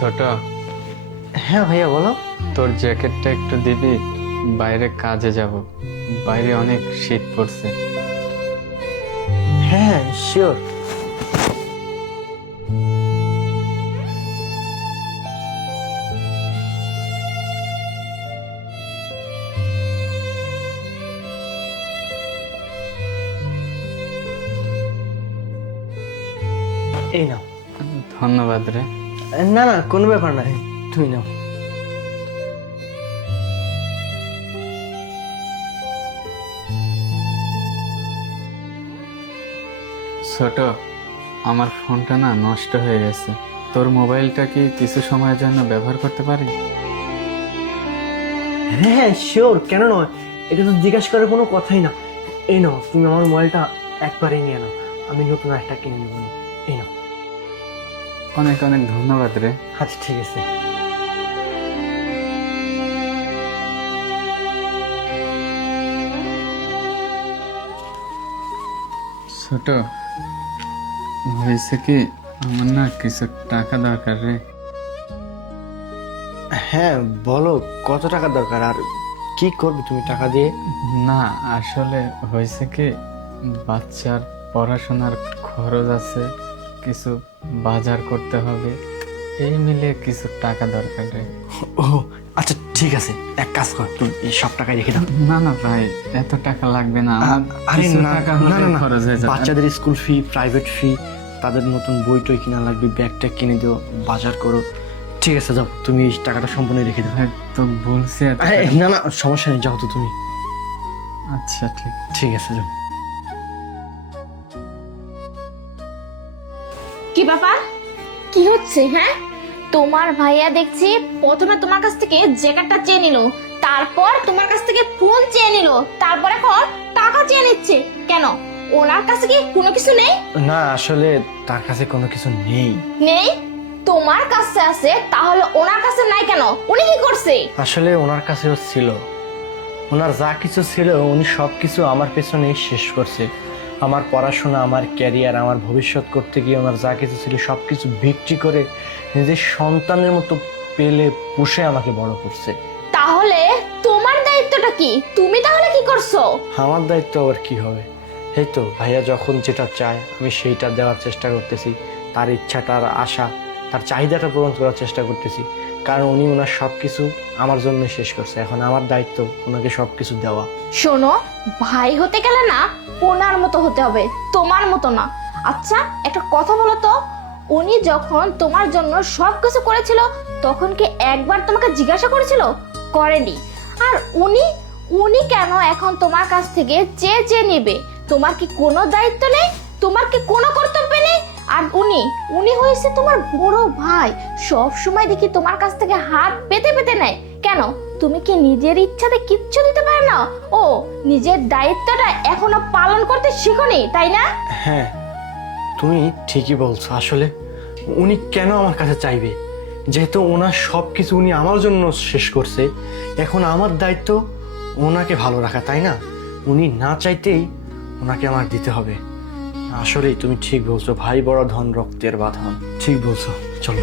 ছোট, হ্যাঁ ভাইয়া বলো। তোর জ্যাকেটটা একটু দিবি? বাইরে কাজে যাব, বাইরে অনেক শীত পড়ছে। হ্যাঁ শিওর। এই নাও। ধন্যবাদ রে। না না কোনো ব্যাপার নাই, তুমি নাও। ছোট, আমার ফোনটা না নষ্ট হয়ে গেছে। তোর মোবাইলটা কি কিছু সময়ের জন্য ব্যবহার করতে পারি? হ্যাঁ শিওর, কেন নয়, এটা তো জিজ্ঞাসা করার কোনো কথাই না। এই নাও, তুমি আমার মোবাইলটা একবারেই নিয়ে নাও, আমি নতুন একটা কিনে নেবো। এই নাও। অনেক অনেক ধন্যবাদ রে। আচ্ছা ঠিক আছে। ছোট, হয়েছে কি, আমার না কিছু টাকা দরকার রে। হ্যাঁ বলো, কত টাকা দরকার আর কি করবে তুমি টাকা দিয়ে? না আসলে হয়েছে কি, বাচ্চার পড়াশোনার খরচ আছে, কিছু বাজার করতে হবে, এই মিলে কিছু টাকা দরকার রে। ও আচ্ছা ঠিক আছে, এক কাজ কর, তুমি এই সব টাকা রেখে দাও। না না ভাই, এত টাকা লাগবে না, আমার আরে কিছু না টাকা না হলে না না, খরচ হয়ে যাবে। বাচ্চাদের স্কুল ফি, প্রাইভেট ফি, তাদের নতুন বই টই কিনা লাগবে, ব্যাগ ট্যাগ কিনে দিও, বাজার করো। ঠিক আছে যাও, তুমি এই টাকাটা সম্পূর্ণ রেখে দাও। ভাই, তো বলছি এত আরে টাকা- না না সমস্যা নেই, যাও তো তুমি। আচ্ছা ঠিক। ঠিক আছে যাও। কি ব্যাপার? কি হচ্ছে? হ্যাঁ, তোমার ভাইয়া দেখছি প্রথমে তোমার কাছ থেকে জ্যাকেটটা চেয়ে নিল, তারপর তোমার কাছ থেকে ফোন চেয়ে নিল, তারপর এখন টাকা চেয়ে নিচ্ছে কেন? ওনার কাছে কি কোনো কিছু নেই? না আসলে তার কাছে কোনো কিছু নেই। নেই? তোমার কাছে আছে, তাহলে ওনার কাছে নাই কেন? উনি কি করছে? আসলে ওনার কাছেও ছিল, ওনার যা কিছু ছিল উনি সব কিছু আমার পেছনেই শেষ করছে। আমার পড়াশোনা, আমার ক্যারিয়ার, আমার ভবিষ্যৎ করতে গিয়ে ওনার যা কিছু ছিল সব কিছু বিক্রি করে নিজের সন্তানের মতো পেলে পুষে আমাকে বড় করছে। তাহলে তোমার দায়িত্বটা কি? তুমি তাহলে কি করছো? আমার দায়িত্ব আবার কি হবে? এই তো ভাইয়া যখন যেটা চায় আমি সেইটা দেওয়ার চেষ্টা করতেছি, তার ইচ্ছা, তার আশা, তার চাহিদাটা পূরণ করার চেষ্টা করতেছি, কারণ উনি ওনার সব কিছু আমার জন্য শেষ করছে। এখন আমার দায়িত্ব ওনাকে সব কিছু দেওয়া। শোনো, ভাই হতে গেলে না ওনার মতো হতে হবে, তোমার মতো না। আচ্ছা একটা কথা বলো তো, উনি যখন তোমার জন্য সবকিছু করেছিল তখন কি একবার তোমাকে জিজ্ঞাসা করেছিল? করেনি। আর উনি উনি কেন এখন তোমার কাছ থেকে চেয়ে চেয়ে নেবে? তোমার কি কোনো দায়িত্ব নেই? তোমার কি কোনো কর্তব্য নেই? আর উনি উনি হয়েছে তোমার বড় ভাই, সব সময় দেখি তোমার কাছ থেকে হাত পেতে পেতে নেয় কেন? তুমি কি নিজের ইচ্ছাতে কিচ্ছু দিতে পারো না? ও, নিজের দায়িত্বটা এখনো পালন করতে শিখোনি, তাই না? হ্যাঁ তুমি ঠিকই বলছো। আসলে উনি কেন আমার কাছে চাইবে? যেহেতু ওনার সব কিছু উনি আমার জন্য শেষ করছে, এখন আমার দায়িত্ব ওনাকে ভালো রাখা, তাই না? উনি না চাইতেই ওনাকে আমার দিতে হবে। আসলেই তুমি ঠিক বলছো, ভাই বড় ধন রক্তের বাঁধন। ঠিক বলছো, চলো।